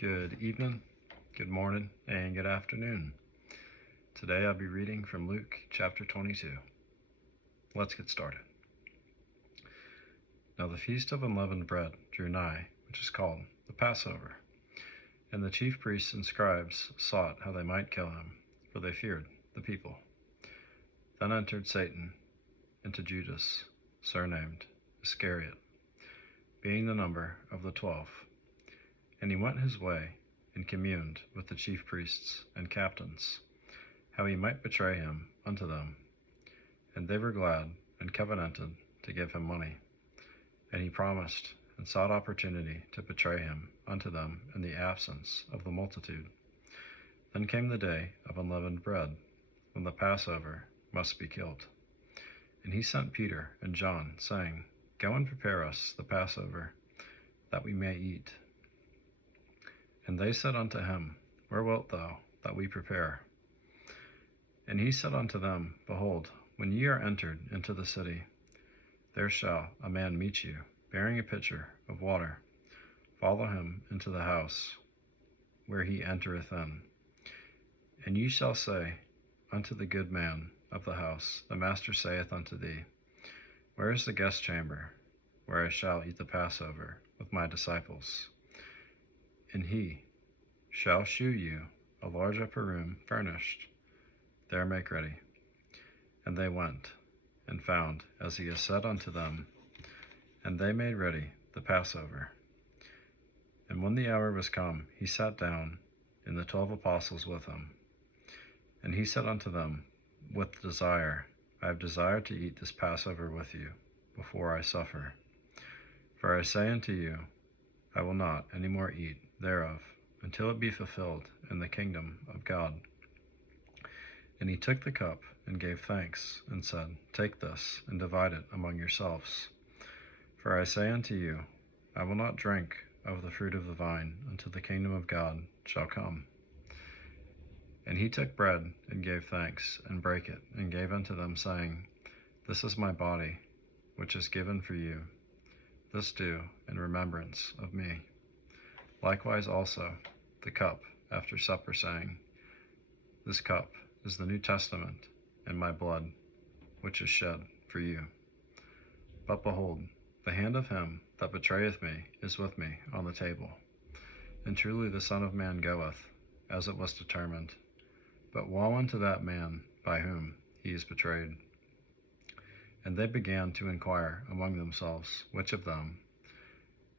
Good evening, good morning, and good afternoon. Today I'll be reading from Luke chapter 22. Let's get started. Now the feast of unleavened bread drew nigh, which is called the Passover. And the chief priests and scribes sought how they might kill him, for they feared the people. Then entered Satan into Judas, surnamed Iscariot, being the number of the 12. And he went his way and communed with the chief priests and captains, how he might betray him unto them. And they were glad and covenanted to give him money. And he promised and sought opportunity to betray him unto them in the absence of the multitude. Then came the day of unleavened bread, when the Passover must be killed. And he sent Peter and John, saying, Go and prepare us the Passover, that we may eat. And they said unto him, Where wilt thou that we prepare? And he said unto them, Behold, when ye are entered into the city, there shall a man meet you, bearing a pitcher of water. Follow him into the house where he entereth in. And ye shall say unto the good man of the house, The master saith unto thee, Where is the guest chamber, where I shall eat the Passover with my disciples? And he shall shew you a large upper room furnished. There make ready. And they went, and found as he had said unto them, and they made ready the Passover. And when the hour was come, he sat down, and the 12 apostles with him. And he said unto them, With desire I have desired to eat this Passover with you before I suffer. For I say unto you, I will not any more eat thereof, until it be fulfilled in the kingdom of God. And he took the cup, and gave thanks, and said, Take this, and divide it among yourselves. For I say unto you, I will not drink of the fruit of the vine until the kingdom of God shall come. And he took bread, and gave thanks, and brake it, and gave unto them, saying, This is my body, which is given for you. This do in remembrance of me. Likewise also the cup after supper, saying, This cup is the New Testament in my blood, which is shed for you. But behold, the hand of him that betrayeth me is with me on the table. And truly the Son of Man goeth, as it was determined. But woe unto that man by whom he is betrayed. And they began to inquire among themselves which of them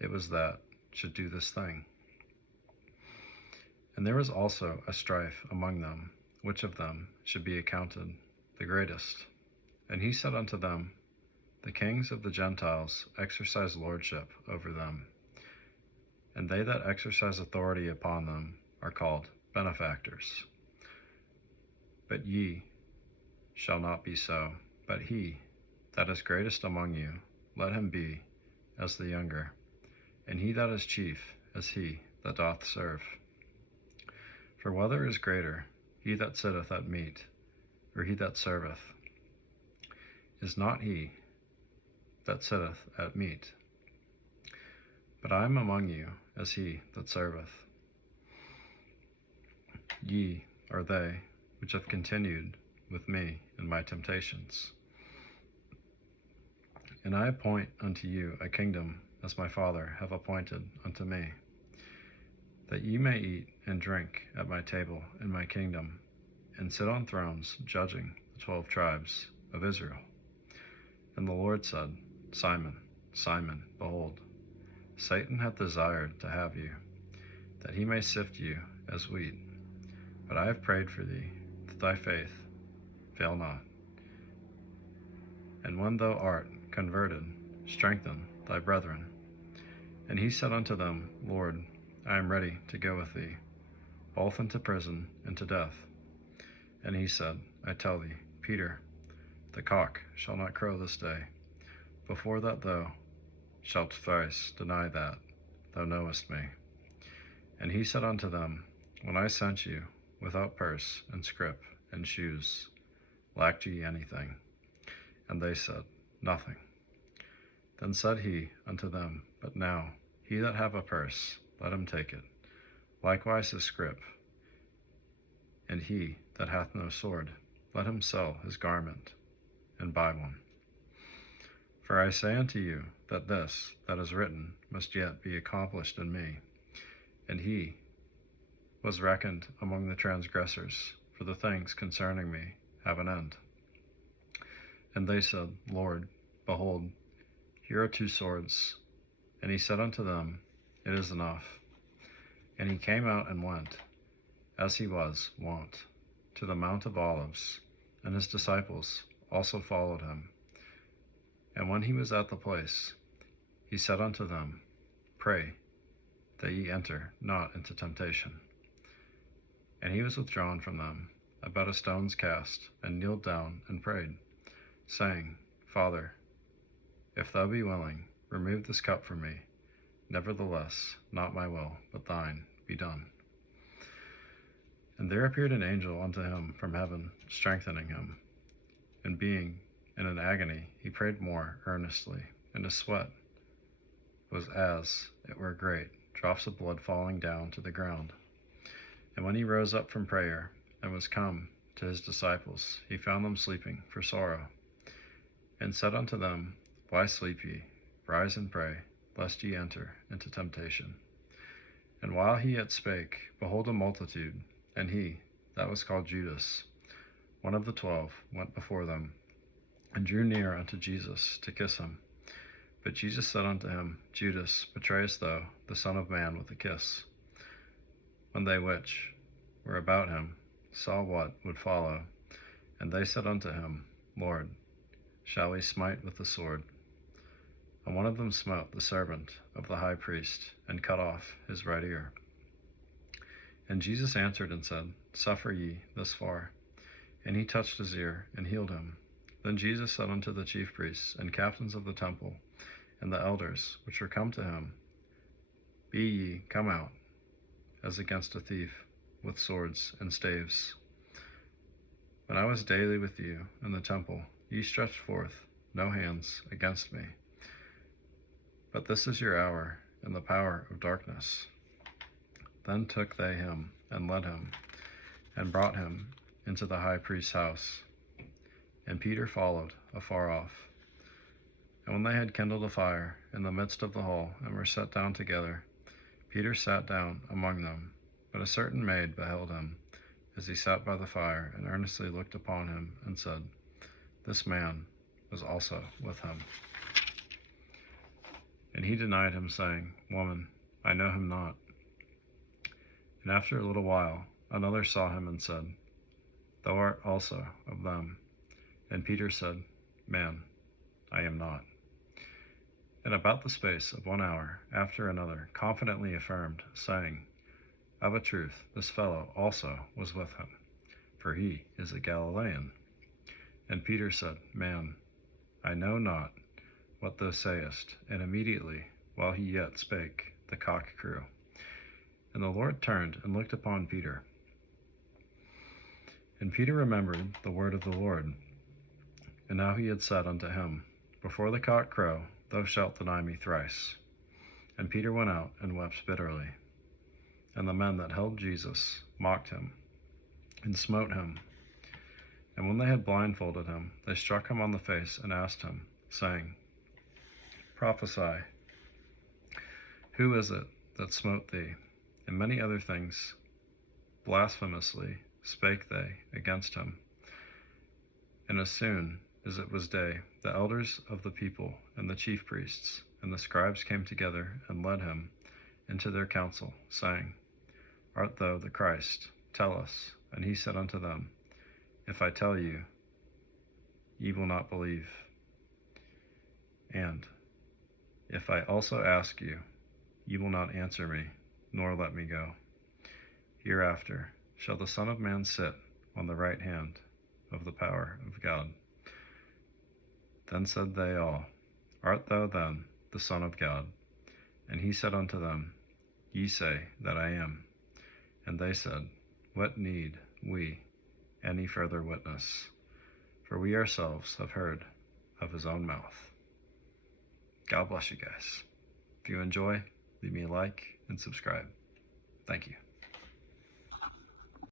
it was that should do this thing. And there was also a strife among them, which of them should be accounted the greatest. And he said unto them, The kings of the Gentiles exercise lordship over them, and they that exercise authority upon them are called benefactors. But ye shall not be so, but he that is greatest among you, let him be as the younger, and he that is chief as he that doth serve. For whether is greater, he that sitteth at meat, or he that serveth? Is not he that sitteth at meat? But I am among you as he that serveth. Ye are they which have continued with me in my temptations. And I appoint unto you a kingdom, as my Father hath appointed unto me, that ye may eat and drink at my table in my kingdom, and sit on thrones judging the 12 tribes of Israel. And the Lord said, Simon, Simon, behold, Satan hath desired to have you, that he may sift you as wheat. But I have prayed for thee, that thy faith fail not. And when thou art converted, strengthen thy brethren. And he said unto them, Lord, I am ready to go with thee, both into prison and to death. And he said, I tell thee, Peter, the cock shall not crow this day, before that thou shalt thrice deny that thou knowest me. And he said unto them, When I sent you without purse and scrip and shoes, lacked ye anything? And they said, Nothing. Then said he unto them, But now he that have a purse, let him take it, likewise his scrip. And he that hath no sword, let him sell his garment, and buy one. For I say unto you, that this that is written must yet be accomplished in me. And he was reckoned among the transgressors, for the things concerning me have an end. And they said, Lord, behold, here are 2 swords. And he said unto them, It is enough. And he came out and went, as he was wont, to the Mount of Olives, and his disciples also followed him. And when he was at the place, he said unto them, Pray that ye enter not into temptation. And he was withdrawn from them about a stone's cast, and kneeled down and prayed, saying, Father, if thou be willing, remove this cup from me. Nevertheless, not my will, but thine be done. And there appeared an angel unto him from heaven, strengthening him. And being in an agony, he prayed more earnestly, and his sweat was as it were great, drops of blood falling down to the ground. And when he rose up from prayer, and was come to his disciples, he found them sleeping for sorrow. And said unto them, Why sleep ye? Rise and pray, lest ye enter into temptation. And while he yet spake, behold, a multitude, and he that was called Judas, one of the 12, went before them, and drew near unto Jesus to kiss him. But Jesus said unto him, Judas, betrayest thou the Son of Man with a kiss? When they which were about him saw what would follow, and they said unto him, Lord, shall we smite with the sword? And one of them smote the servant of the high priest, and cut off his right ear. And Jesus answered and said, Suffer ye thus far. And he touched his ear, and healed him. Then Jesus said unto the chief priests, and captains of the temple, and the elders which were come to him, Be ye come out, as against a thief, with swords and staves. When I was daily with you in the temple, ye stretched forth no hands against me. But this is your hour in the power of darkness. Then took they him, and led him, and brought him into the high priest's house. And Peter followed afar off. And when they had kindled a fire in the midst of the hall, and were set down together, Peter sat down among them. But a certain maid beheld him, as he sat by the fire, and earnestly looked upon him, and said, This man was also with him. And he denied him, saying, Woman, I know him not. And after a little while, another saw him, and said, Thou art also of them. And Peter said, Man, I am not. And about the space of 1 hour after another confidently affirmed, saying, Of a truth, this fellow also was with him, for he is a Galilean. And Peter said, Man, I know not what thou sayest. And immediately, while he yet spake, the cock crew. And the Lord turned and looked upon Peter. And Peter remembered the word of the Lord, and how he had said unto him, Before the cock crow, thou shalt deny me thrice. And Peter went out and wept bitterly. And the men that held Jesus mocked him, and smote him. And when they had blindfolded him, they struck him on the face, and asked him, saying, Prophesy, who is it that smote thee? And many other things blasphemously spake they against him. And as soon as it was day, the elders of the people, and the chief priests, and the scribes came together, and led him into their council, saying, Art thou the Christ? Tell us. And he said unto them, If I tell you, ye will not believe. And if I also ask you, ye will not answer me, nor let me go. Hereafter shall the Son of Man sit on the right hand of the power of God. Then said they all, Art thou then the Son of God? And he said unto them, Ye say that I am. And they said, What need we any further witness? For we ourselves have heard of his own mouth. God bless you guys. If you enjoy, leave me a like and subscribe. Thank you.